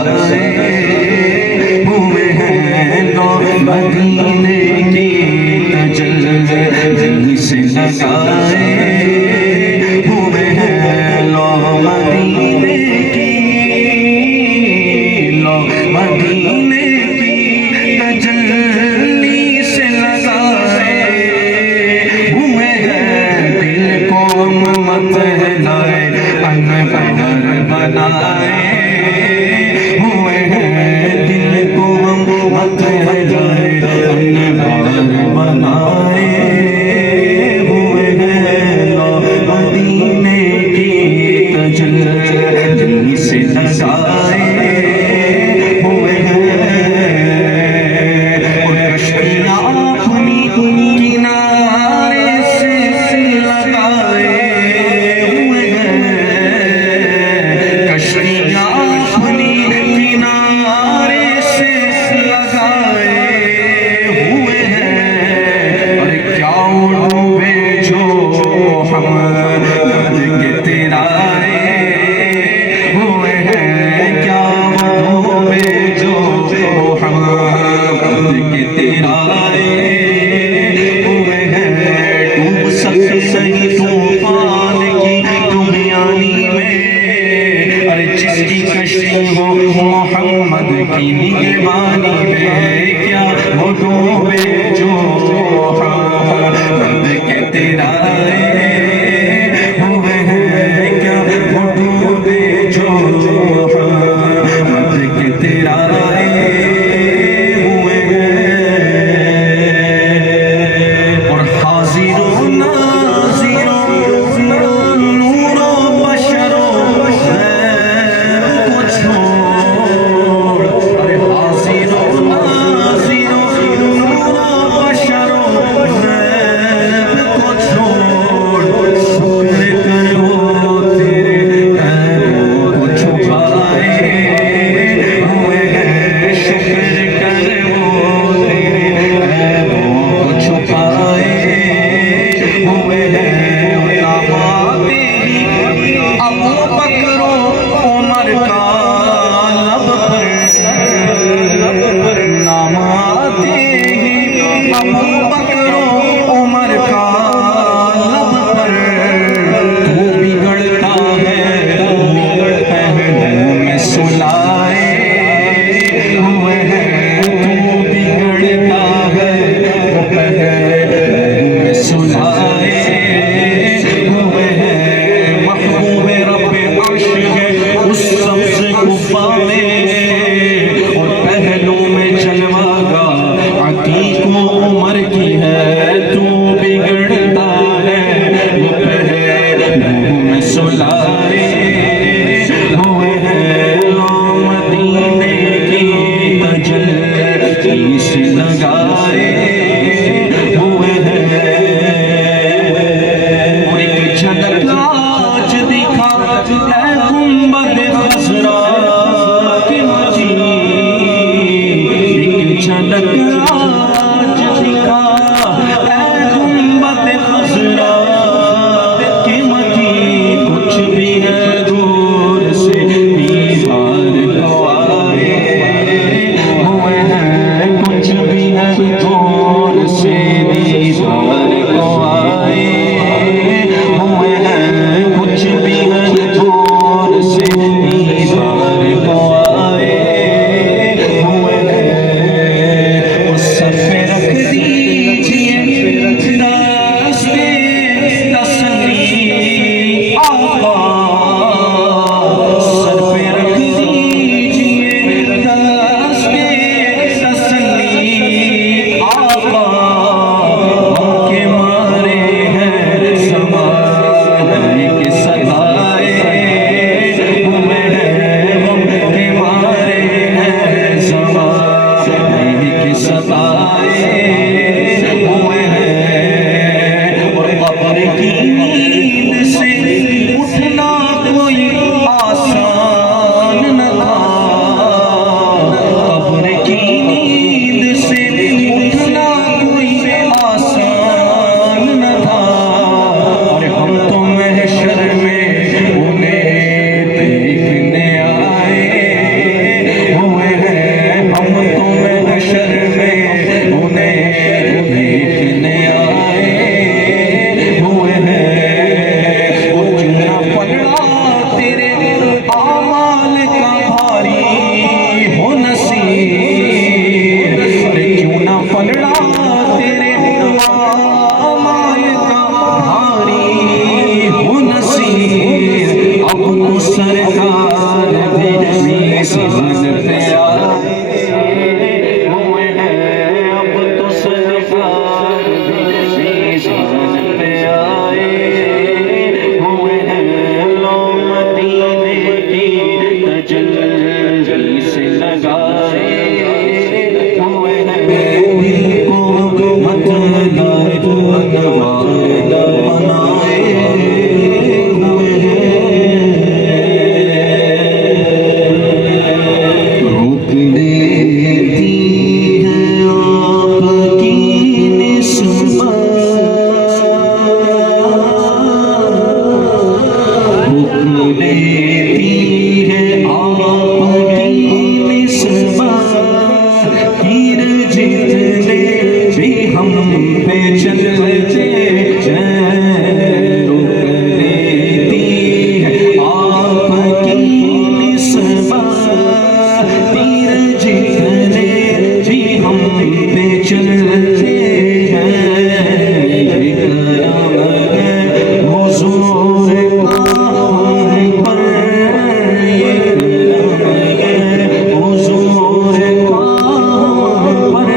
लगाए हुए हैं लगाए हुए हैं लो मदीने की, लो मदीने की तजल्ली से लगाए हुए हैं दिल को मत लाए अनवर बनाए हुए हैं दिल को मत लाए अनवर बनाए हुए हैं लो मदीने की तजल्ली से लगाए हुए हैं और कश्तियाँ अपनी किनारे से लगाए हुए हैं, कश्तियाँ अपनी किनारे से लगाए हुए हैं और क्या डूबे जो हम के तिराए हुए हैं, क्या डूबे जो हम के तिराए हुए हैं, डूब सकते सही तूफान की दुनियानी में, अरे जिसकी कश्ती हो मोहम्मद की निगरानी में, क्या वो डूबे जो हम के तिराए हुए हैं, क्या वो डूबे जो हम के तिराए हुए हैं और हाजिरों नाज़िरों नूरो बशरों को छोड़, अरे हाजिरों नाज़िरों नूरो बशरों को छोड़, शुक्र करो तेरे ऐबों को छुपाए हुए हैं, शुक्र करो तेरे ऐबों को छुपाए हुए हैं, नामाते ही अबू बकर उमर का लब पर, नामाते ही अबू बकर उमर का लब पर, तू बिगड़ता है पहलू में सुलाए हुए हैं, तू बिगड़ता है पहलू में सुलाए हुए हैं, महबूब रब्बे अर्श है उस सबसे गुफा में और पहलू में जलवागा अतीक उमर की है, तू बिगड़ता है वो पहलू में सुलाए हुए हैं लो मदीने की तजल्ली से लगाए हुए हैं और एक झलक आज दिखा है गुंबद खज़रा की मुझे, एक झलक आज दिखा हम पे चलते रुक लेती है आपकी निस्बत तीर जितने भी हम पे चलते हैं ये करम है हुजूर का हम पर ये करम है हुजूर का हम पर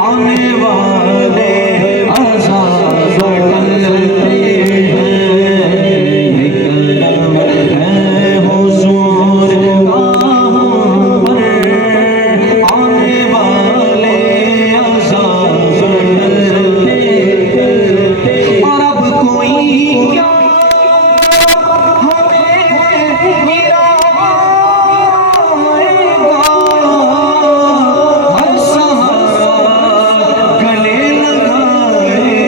आने वाले अज़ाब टलते हैं ये करम है हुजूर का हम पर आने वाले अज़ाब टलते हैं। और अब कोई क्या हमें गिराएगा हर सहारा गले लगाएगा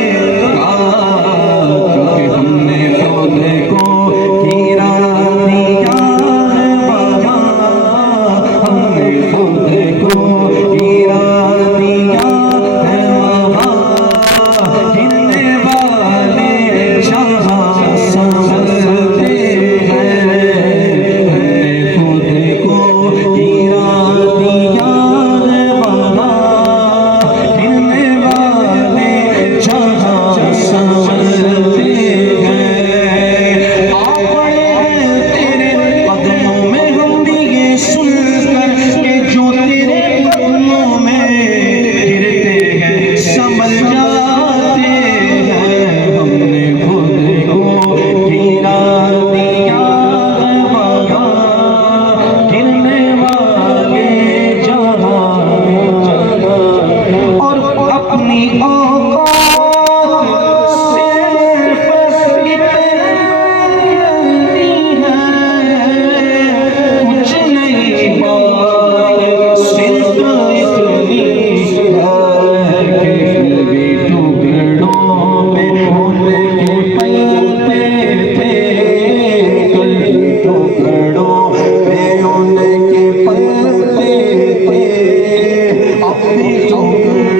क्योंकि हमने खुद को गिरा दिया है वहाँ हमने खुद को गिरा दिया है वहाँ गिरने वाले जहाँ संभलते हैं हमने खुद को गिरा दिया है वहाँ गिरने वाले जहाँ संभलते हैं। आ पड़े हैं तेरे कदमों में हम भी ये सुनकर कि जो तेरे कदमों में गिरते हैं संभल जाते हैं हमने खुद को गिरा दिया है वहाँ गिरने वाले जहाँ और अपनी औकात सिर्फ इतनी है कुछ नहीं बात सिर्फ इतनी है कि फिर भी टुकड़ों में उनके पलते थे कल भी टुकड़ों में उनके पलते थे अब भी टुकड़ों